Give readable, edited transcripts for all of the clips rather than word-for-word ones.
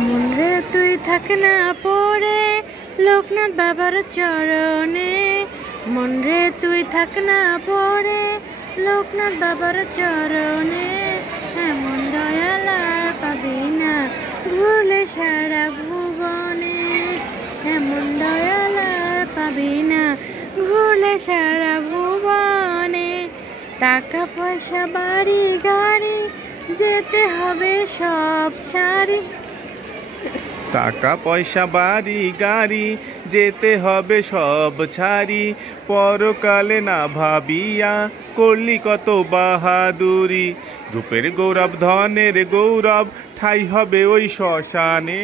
মন রে তুই থাক না পড়ে লোকনাথ বাবার চরণে। মন রে তুই থাক না পড়ে লোকনাথ বাবার চরণে। এমন দয়াল আর পাবি না ভুলে সারা ভুবনে। এমন দয়াল আর পাবি না ভুলে সারা ভুবনে। টাকা পয়সা বাড়ি গাড়ি যেতে হবে সব ছাড়ি। টাকা পয়সা বাড়ি গাড়ি যেতে হবে সব ছাড়ি। পরকালে না ভাবিয়া করলি কত বাহাদুরি। রূপের গৌরব ধনের গৌরব ঠাই হবে ওই শ্মশানে।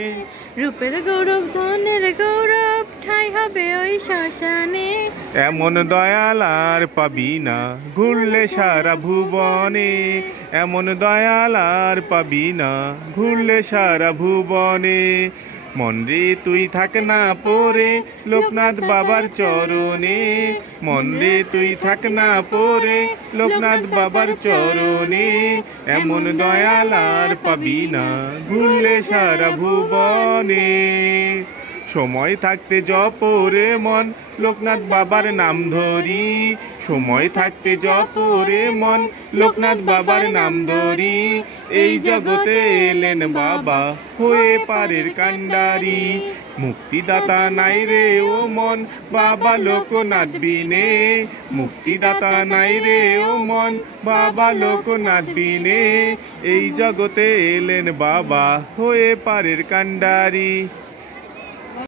রূপের গৌরব ধনের গৌরব ঠাই হবে ওই শ্মশানে। এমন দয়াল আর পাবি না ঘুরলে সারা ভুবনে। এমন দয়াল আর পাবি না ঘুরলে সারা ভুবনে। মন রে তুই থাক না পড়ে লোকনাথ বাবার চরণে। মন রে তুই থাক না পড়ে লোকনাথ বাবার চরণে। এমন দয়াল আর পাবি না ঘুরলে সারা ভুবনে। সময় থাকতে জপ রে মন লোকনাথ বাবার নাম ধরি। সময় থাকতে জপ রে মন লোকনাথ বাবার নাম ধরি। এই জগতে এলেন বাবা হয়ে পারের কান্ডারি। মুক্তিদাতা নাই রে ও মন বাবা লোকনাথ বিনে। মুক্তিদাতা নাই রে ও মন বাবা লোকনাথ বিনে। এই জগতে এলেন বাবা হয়ে পারের কান্ডারি।